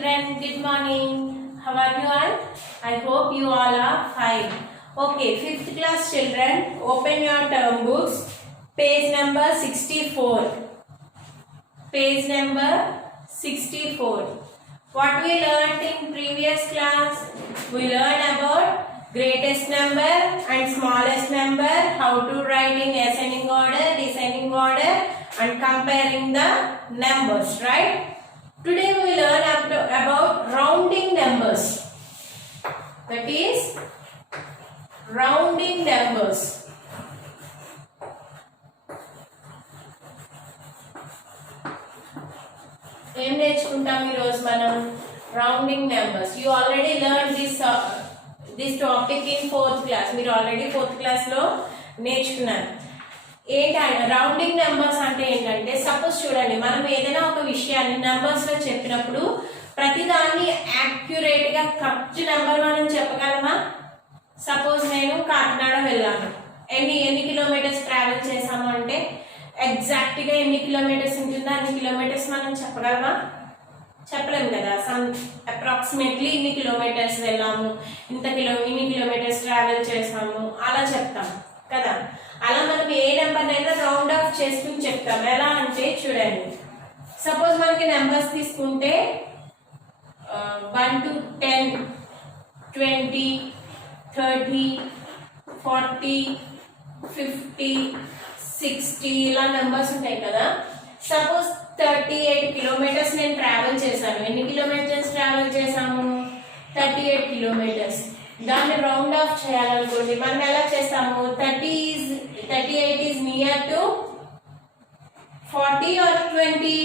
children, good morning. How are you all? I hope you all are fine. Okay, 5th class children, open your term books. Page number 64. Page number 64. What we learned in previous class? We learned about greatest number and smallest number, how to write in ascending order, descending order, and comparing the numbers, right? Today we learn about rounding numbers. That is rounding numbers. ఏం నేర్చుకుంటాం ఈ రోజు మనం rounding numbers. You already learn this topic in 4th class. మీరు already 4th క్లాస్లో నేర్చుకున్నారు. ఏంటంటే rounding numbers అంటే ఏంటంటే, సపోజ్ చూడండి, మనం ఏదైనా ఒక విషయాన్ని నెంబర్స్లో చెప్పినప్పుడు ప్రతిదాన్ని యాక్యురేట్గా కరెక్ట్ నెంబర్ మనం చెప్పగలమా? సపోజ్ నేను కాకినాడ వెళ్ళాను, ఎన్ని కిలోమీటర్స్ ట్రావెల్ చేసాము అంటే ఎగ్జాక్ట్గా ఎన్ని కిలోమీటర్స్ ఉంటుందో అన్ని కిలోమీటర్స్ మనం చెప్పగలమా? చెప్పలేము కదా. అప్రాక్సిమేట్లీ ఇన్ని కిలోమీటర్స్ వెళ్ళాము, ఇన్ని కిలోమీటర్స్ ట్రావెల్ చేసాము అలా చెప్తాము కదా. అలా మనం ఏ నెంబర్నైనా రౌండ్ ఆఫ్ చేసుకుని చెప్తాం. ఎలా అంటే చూడండి, సపోజ్ మనకి నెంబర్స్ తీసుకుంటే 1 to 10, 20, 30, 40, 50, 60 ఇలా నెంబర్స్ ఉంటాయి కదా. సపోజ్ 38 కిలోమీటర్స్ నేను ట్రావెల్ చేశాను. ఎన్ని కిలోమీటర్స్ ట్రావెల్ చేశాము? 38 కిలోమీటర్స్. దాన్ని రౌండ్ ఆఫ్ చేయాలనుకోండి, మనం ఎలా చేస్తాము? 38 ఈజ్ నియర్ టు 40 ఆర్ 20?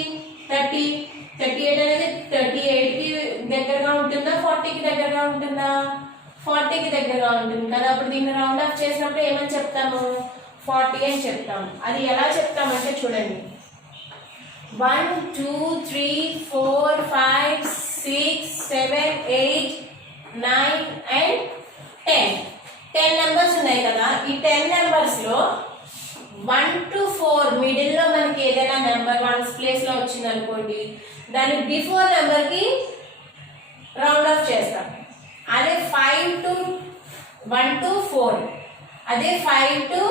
38 అనేది 38కి దగ్గరగా ఉంటుందా, 40కి దగ్గరగా ఉంటుందా? 40కి దగ్గరగా ఉంటుంది కదా. అప్పుడు దీన్ని రౌండ్ ఆఫ్ చేసినప్పుడు ఏమని చెప్తాము? 40 అని చెప్తాము. అది ఎలా చెప్తామంటే చూడండి, 1 2 3 4 5 6 7 8 9 and 10 నెంబర్స్ ఉన్నాయి కదా. ఈ 10 నెంబర్స్ లో 1 to 4 మిడిల్ లో మనకి ఏదైనా నెంబర్ 1th ప్లేస్ లో వచ్చింది అనుకోండి, దాని బిఫోర్ నెంబర్ కి రౌండ్ ఆఫ్ చేస్తాం. అదే 1 to 4, అదే 5 to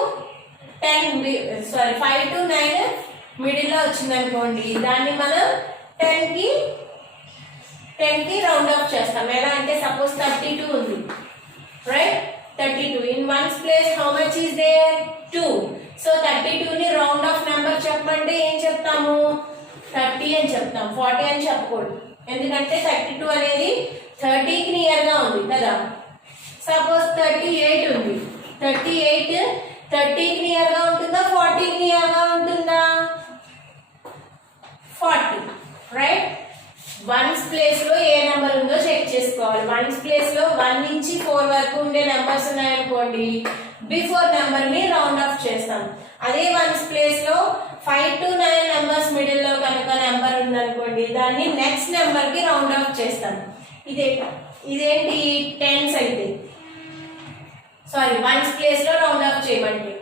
9 మిడిల్ లో వచ్చింది అనుకోండి, దాన్ని మనం 10 కి రౌండ్ ఆఫ్ చేస్తాం. ఎలా అంటే సపోజ్ 32 ఉంది, right? 32 in 1th place how much is there? 2. So 32 ని రౌండ్ ఆఫ్ నెంబర్ చెప్పమంటే ఏం చెప్తాము? 30 అని చెప్తాం. 40 అని చెప్పకూడదు, ఎందుకంటే 32 అనేది 30కి నియర్ గా ఉంది కదా. సపోజ్ 38 ఉంది, 38 30కి నియర్ గా ఉంటుందా, 40కి నియర్ గా ఉంటుందా? 40, రైట్? 1th ప్లేస్ లో ఏ నెంబర్ ఉందో చెక్ చేసుకోవాలి. 1th ప్లేస్ లో 1 నుంచి 4 వరకు ఉండే నెంబర్స్ ఉన్నాయనుకోండి, బిఫోర్ నెంబర్ ని రౌండ్ ఆఫ్ చేస్తాం. అదే 1th ప్లేస్ లో 5 to 9 నెంబర్స్ మిడిల్ లో కనుక నెంబర్ ఉందనుకోండి, దాన్ని నెక్స్ట్ నెంబర్ కి రౌండ్ ఆఫ్ చేస్తాం. ఇదేంటి? టెన్స్ అయితే, సారీ 1th ప్లేస్ లో రౌండ్ ఆఫ్ చేయమంటే,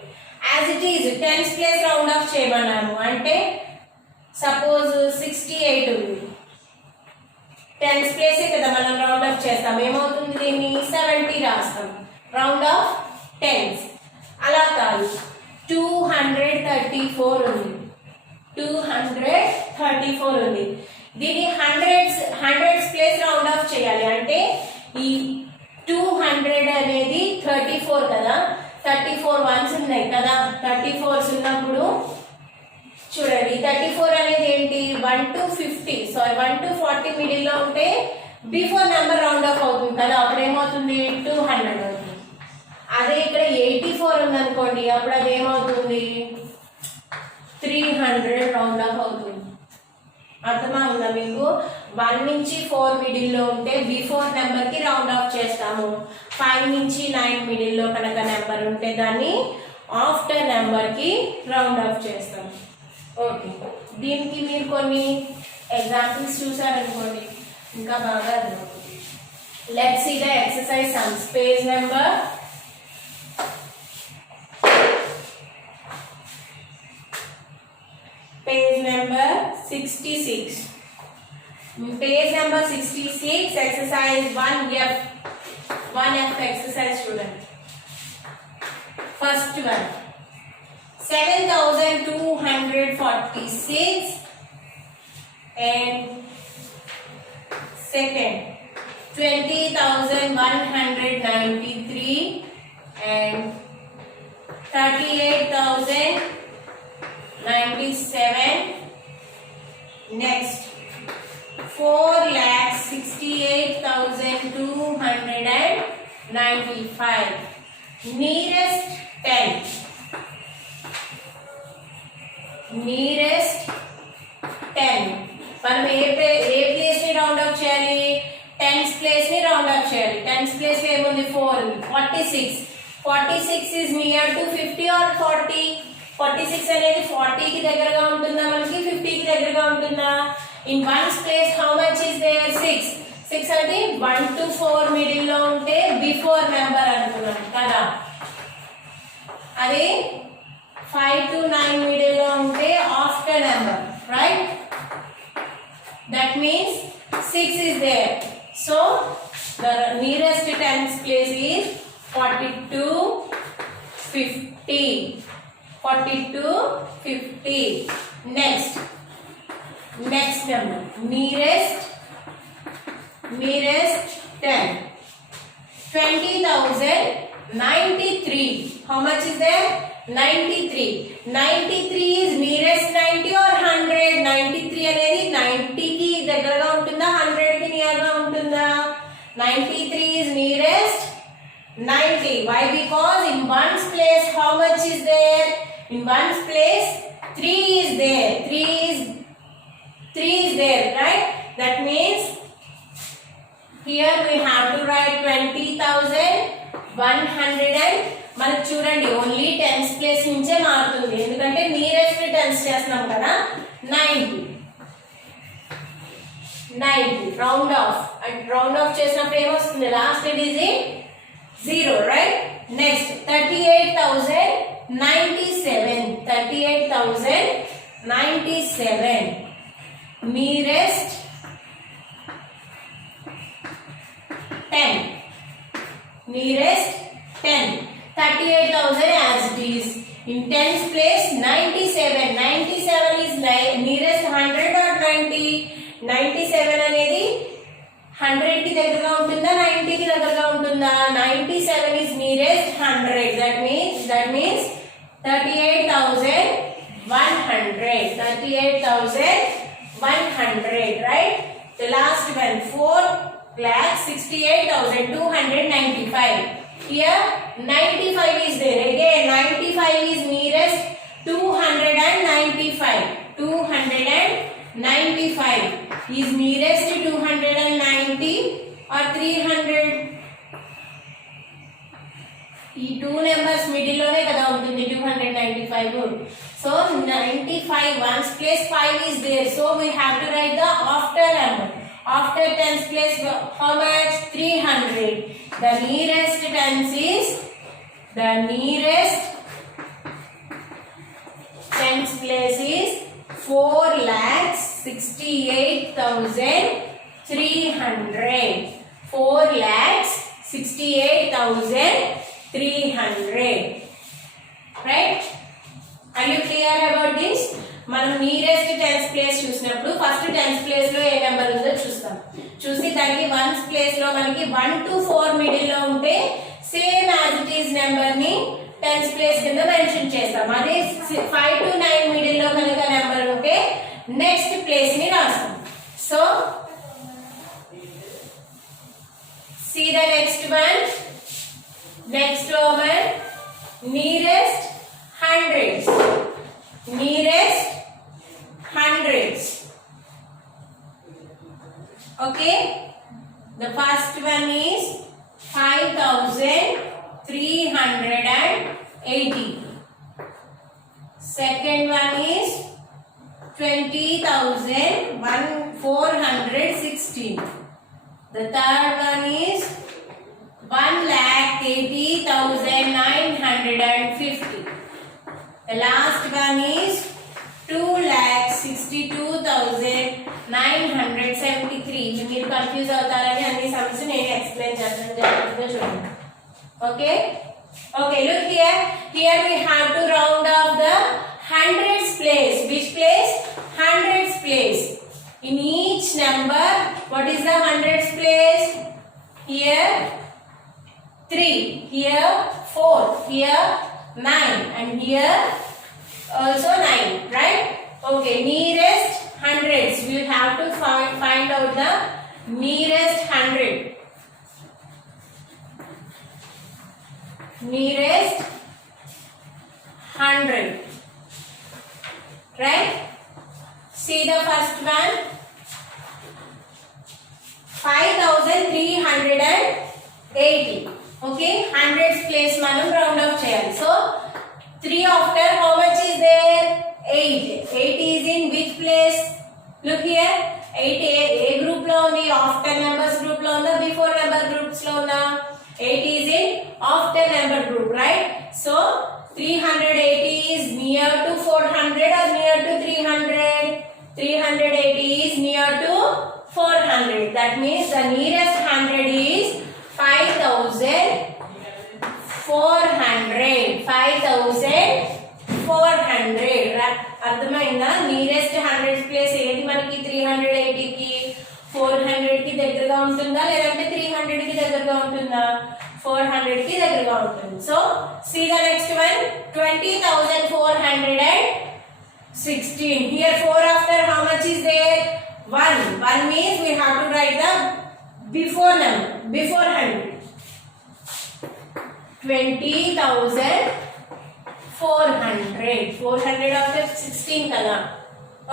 as it is 10th place round off చేయమన్నాము అంటే సపోజ్ 68 ఉంది, 10th ప్లేసే కదా మనం రౌండ్ ఆఫ్ చేస్తాం. ఏమవుతుంది? దీన్ని 70 రాస్తాం, రౌండ్ ఆఫ్ 10s. అలా కాదు, 234 ఉంది, 234 ఉంది. దీన్ని 100s ప్లేస్ రౌండ్ ఆఫ్ చేయాలి అంటే ఈ 200 అనేది 34 కదా, 34 1s ఉన్నాయి కదా. 34s ఉన్నప్పుడు చూడండి, 34 అనేది ఏంటి? 1 to 40 మిడిల్ లో ఉంటే బిఫోర్ నెంబర్ రౌండ్ ఆఫ్ అవుతుంది కదా, అప్పుడు ఏమవుతుంది? 200 అవుతుంది. అదే ఇక్కడ 84 ఉంది అనుకోండి, అప్పుడు అది ఏమవుతుంది? 300 రౌండ్ ఆఫ్ అవుతుంది. అర్థమా ఉందా మీకు? 1 నుంచి 4 మిడిల్ లో ఉంటే బిఫోర్ నెంబర్ కి రౌండ్ ఆఫ్ చేస్తాము. 5 నుంచి 9 మిడిల్ లో కనుక నెంబర్ ఉంటే దాన్ని ఆఫ్టర్ నెంబర్ కి రౌండ్ ఆఫ్ చేస్తాము. ఓకే, దీనికి మీరు కొన్ని ఎగ్జాంపుల్స్ చూసారనుకోండి ఇంకా బాగా అర్థమవుతుంది. Let's see the exercise sums. Page number 66. Page number 66, exercise 1F. 1F exercise student. First one. 7,246 and second 20,193 and 38,097. Next 4,68,295. Nearest 10. Nearest 10. మనం ఏ ప్లేస్ ని రౌండ్ అప్ చేయాలి? టెన్స్ ప్లేస్ ని రౌండ్ అప్ చేయాలి. టెన్స్ ప్లేస్ లో ఏముంది? 4 ఉంది. 46. 46 is near to 50 or 40? 46 అనేది 40 కి దగ్గరగా ఉంటుందా మనకి? 50 కి దగ్గరగా ఉంటుందా? In ones place how much is there? 6. 6 అంటే 1 to 4 మిడిల్ లో ఉంటే బిఫోర్ నెంబర్ అనుకున్నాం కదా. అది 5 to 9 మిడిల్ లో ఉంటే after number, right? That means 6 is there. So the nearest tens place is 42, 50. 42, 50. Next number. Nearest 10. 20,093. How much is there? 93. 93 is nearest 90 or 100? 93 అనేది 90 కి దగ్గరగా ఉంటుందా 100 కి నియర్గా ఉంటుందా? 93 is nearest 90. Why? Because in ones place how much is there? In ones place 3 is there. 3 is there, right? That means here we have to write 20,100 and మనకు చూడండి only tens place నుంచే మారుతుంది ఎందుకంటే నియరెస్ట్ టెన్స్ చేస్తున్నాం కదా. 90 round of and round of చేసినప్పుడు ఏమొస్తుంది? Last digit 0, right? Next 38,097. 38,097 nearest 10. Nearest 10. 38,000 as it is. In tens place 97. 97 is nearest 100 or 90? 97 అనేది 100 కి దగ్గరగా ఉంటుందా 90 కి దగ్గరగా ఉంటుందా? 97 is nearest 100. That means 38,100. 38,100, right? The last one 4,68,295. Here 95 is there. Again 95 is nearest 295. 295 is nearest 290 or 300? ఈ 2 నెంబర్స్ మిడిల్ లోనే కదా ఉంటుంది 295. So 95 ones place 5 is there. So we have to write the after number. After tens place how much? 300. The nearest tens is place is 4,68,300. 4,68,300. Right? Are you clear about this? మనం nearest tens place చూసినప్పుడు first tense place లో ఏ నెంబర్ ఉందో చూస్తాం. చూసి దానికి ones place లో మనకి 1 to 4 మిడిల్ లో ఉంటే same as it is number ని టెన్స్ ప్లేస్ కింద మెన్షన్ చేస్తాం. అదే 5 to 9 మిడిల్ లో కనుక నెంబర్ ఉంటే నెక్స్ట్ ప్లేస్ ని రాస్తాం. So see the next one. Next one, nearest hundreds. Nearest hundreds. Okay, the first one is 5,380. Second one is 20,416. The third one is 1,80,950. The last one is 2,62,950. 973. మీరు కన్ఫ్యూజ్ అవుతారని అన్ని సమ్స్ నేను ఎక్స్ప్లెయిన్ చేస్తాను, జాగ్రత్తగా చూడండి. Okay okay, look here. Here we have to round off the hundreds place. Which place? Hundreds place. In each number, what is the hundreds place? Here 3, here 4, here 9, and here also 9, right? Okay, nearest hundreds. We have to find out the nearest 100. Nearest 100, right? See the first one, 5380. Okay, hundreds place manam round off cheyali. So 3 after how much is there? 8. 8 is in which place? Look here, 8 a group lo undi, after numbers group lo unda, before number groups lo unda? 8 is in after number group, right? So 380 is near to 400 or near to 300? 380 is near to 400. That means the nearest 100 is 5400. 5400. అర్థమైందా? నియరెస్ట్ 100 ప్లేస్ ఏది మనకి? 380 కి 400 కి దగ్గరగా ఉంటుందా లేదంటే 300 కి దగ్గరగా ఉంటుందా? 400 కి దగ్గరగా ఉంటుంది. So see the next one, 20416. Here 4 after how much is there? 1. 1 means we have to write the before number, before 100. 20,400. 400 after 16 kada.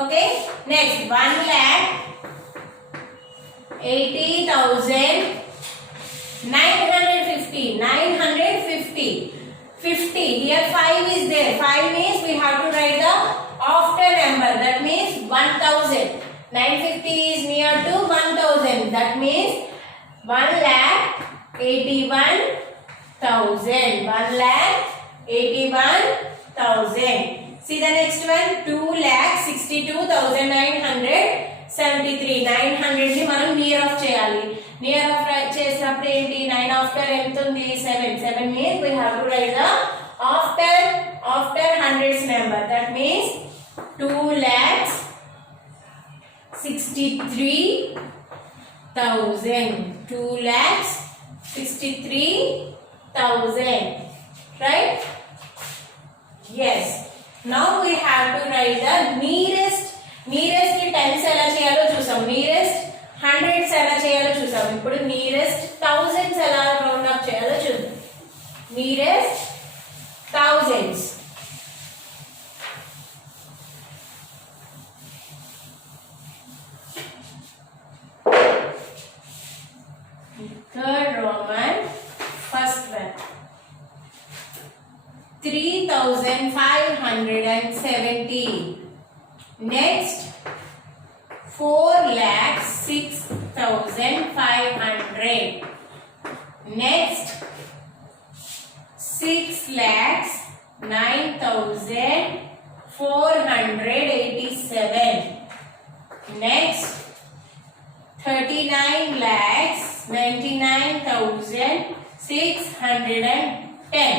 Okay, next 1,80,950. 950. 50. Here 5 is there. 5 means we have to write the after number. That means 1000. 950 is near to 1000. That means 1,81,000. 1,81,000. See the next one, 2,62,973. 900 ని మనం near of చేయాలి. Near of చేసినప్పుడు ఏంటి? 9 ఆఫ్టర్ ఎంత ఉంది? 7. 7 means we have to write the after hundreds number. That means 2,63,000. 2,63,000. Right? Yes. Now we have to write the nearest కి టెన్స్ ఎలా చేయాలో చూసాం, nearest hundreds ఎలా చేయాలో చూసాం. ఇప్పుడు nearest thousands ఎలా రౌండ్ అప్ చేయాలో చూద్దాం. nearest thousands. Third Roman, first one, 3,570. Next 4,06,500. Next 6,09,487. Next 39,99,610.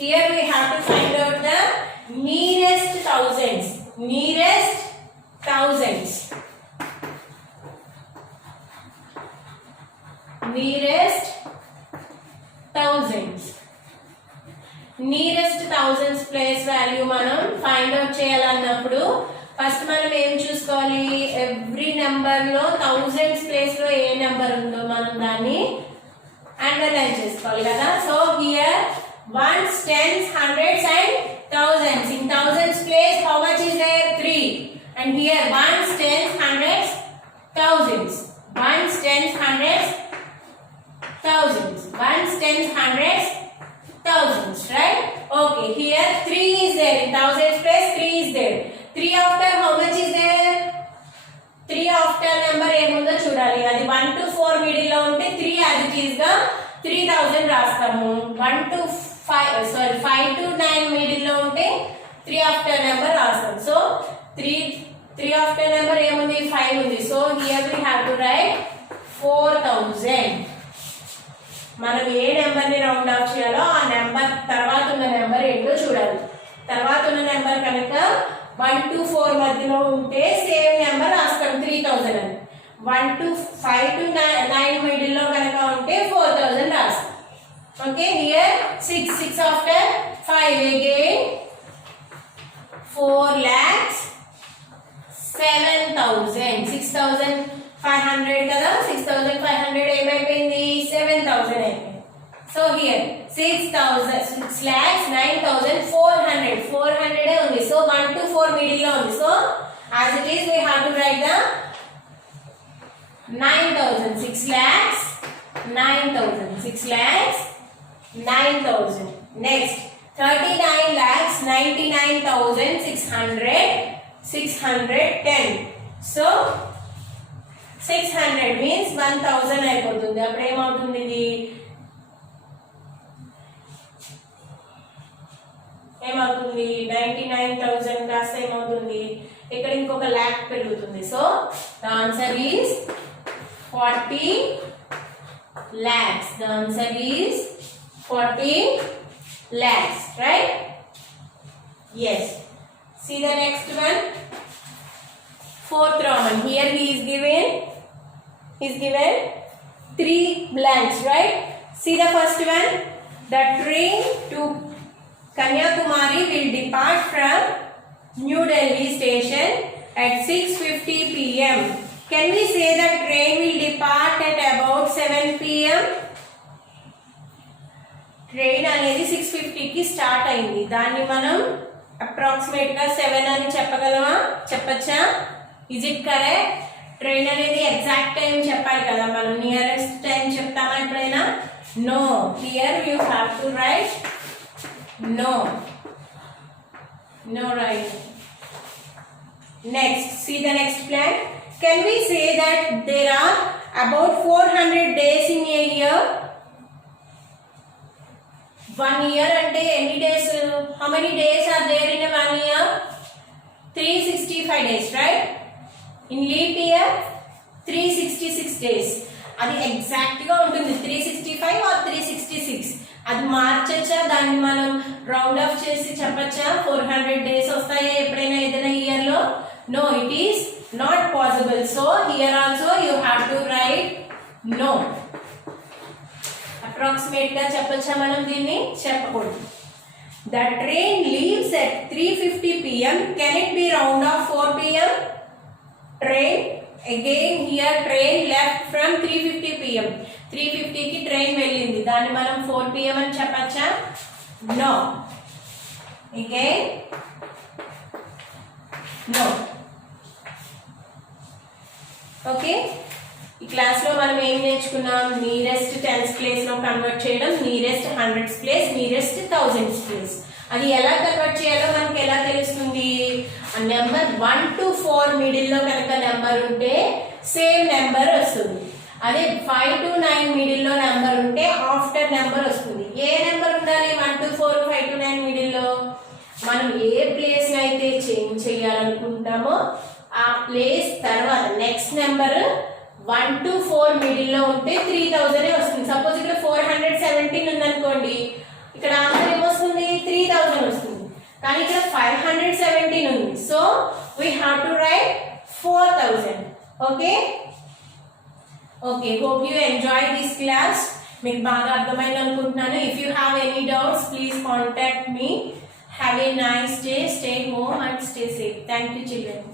Here we have to find out the nearest thousands. Nearest thousands. Nearest thousands. Nearest thousands place value మనం find out చేయాలన్నప్పుడు ఫస్ట్ మనం ఏం చూసుకోవాలి? ఎవ్రీ నెంబర్ లో thousands place లో ఏ నెంబర్ ఉందో మనం దాన్ని అండర్లైన్ చేసుకోవాలి కదా. So here ones, tens, hundreds and thousands. In thousands place how much is there? 3. And here ones, tens, hundreds, thousands. Ones, tens, hundreds, thousands. Ones, tens, hundreds, thousands. Right? Okay. Here 3 is there. In thousands place 3 is there. 3 after how much is there? 3 after number ఏముందో చూడాలి. అది 1 to 4 మిడిల్ లో ఉంటే 3 as it is గా 3000 రాస్తాము. 5 to 9 మిడిల్ లో ఉంటే 3 after number రాస్తాం. సో 3 3 after number ఏముంది 5 ఉంది. So here we have to write 4000. మనం ఏ నెంబర్ ని రౌండ్ ఆఫ్ చేయాలో ఆ నెంబర్ తర్వాత ఉన్న నెంబర్ ఏంటో చూడాలి. తర్వాత ఉన్న నెంబర్ కనుక 1 to 4 మధ్యలో ఉంటే సేమ్ నెంబర్ రాస్తాం 3000 అని. 1 to 5 to 9 మిడిల్ లో కనుక ఉంటే 4000 రాస్తాం. ఓకే, హియర్ 6 after 5 again 4,07,000. 6,500 కదా, 6,500 ఏమైపోయింది 7,000 అయిపోయింది. సో హియర్ 6,9,400 400 ఉంది. సో 1 to 4 మిడిల్ లో ఉంది. So as it is we have to write the 9,000. 6 lakhs 9,000. 6 lakhs 9,000. Next 39,99,610. So 600 means 1000 అయిపోతుంది. అప్పుడు ఏమవుతుంది, ఇది ఏమవుతుంది 99,000 కాస్త ఏమవుతుంది ఇక్కడ ఇంకొక లాక్ పెరుగుతుంది. So the answer is 40 lakhs. The answer is 40 lakhs, right? Yes. See the next one. Fourth Roman. Here he is given 3 blanks, right? See the first one. The train to Kanyakumari will depart from New Delhi station at 6:50 p.m. Can we say that train will depart at about 7 p.m.? Train అనేది 6:50 కి స్టార్ట్ అయింది. దాన్ని మనం అప్రాక్సిమేట్ గా 7 అని చెప్పగలమా, చెప్పచ్చా? Is it correct? Train అనేది ఎగ్జాక్ట్ టైం చెప్పాలి కదా, మనం నియరెస్ట్ టైం చెప్తామా ఎప్పుడైనా? No. Here you have to write no. No right. Next, see the next plan. Can we say that there are about 400 days in a year? 1 year ante any days? How many days are there in a 1 year? 365 days, right? In leap year 366 days. అది ఎగ్జాక్ట్ గా ఉంటుంది 365 or 366. అది మార్చచ్చా, దాన్ని మనం round of చేసి చెప్పచ్చా 400 డేస్ వస్తాయా ఎప్పుడైనా ఏదైనా ఇయర్ లో? No, it is not possible. So here also you have to write no. Approximate గా చెప్పచ్చా మనం దీన్ని? చెప్పకూడదు. The train leaves at 3:50 p.m. Can it be round off 4 p.m.? Train again here train left from 3:50 p.m. 3:50 కి ట్రైన్ వెళ్ళింది, దాన్ని మనం 4 p.m. అని చెప్పచ్చా? నో. again no. ఓకే, ఈ క్లాస్ లో మనం ఏం నేర్చుకున్నాం? నియరెస్ట్ టెన్స్ ప్లేస్ లో కన్వర్ట్ చేయడం, nearest hundreds place, nearest thousands place. అది ఎలా కన్వర్ట్ చేయాలో మనకి ఎలా తెలుస్తుంది? నెంబర్ 1 to 4 మిడిల్ లో కనుక నెంబర్ ఉంటే సేమ్ నెంబర్ వస్తుంది. అదే 5 to 9 మిడిల్ లో నెంబర్ ఉంటే ఆఫ్టర్ నెంబర్ వస్తుంది. ఏ నెంబర్ ఉండాలి 1 to 4, 5 to 9 మిడిల్ లో? మనం ఏ ప్లేస్ అయితే చేంజ్ చేయాలనుకుంటామో ఆ ప్లేస్ తర్వాత నెక్స్ట్ నెంబర్ 1 to 4 మిడిల్ లో ఉంటే 3000 వస్తుంది. సపోజ్ ఇక్కడ 417 ఉందనుకోండి, ఇక్కడ ఆన్సర్ ఏమొస్తుంది 3000 వస్తుంది. కానీ ఇక్కడ 517 ఉంది. So we have to write 4000. Okay okay, hope you enjoy this class. మీకు బాగా అర్థమైంది అనుకుంటున్నాను. If you have any doubts please contact me. Have a nice day. Stay home and stay safe. Thank you children.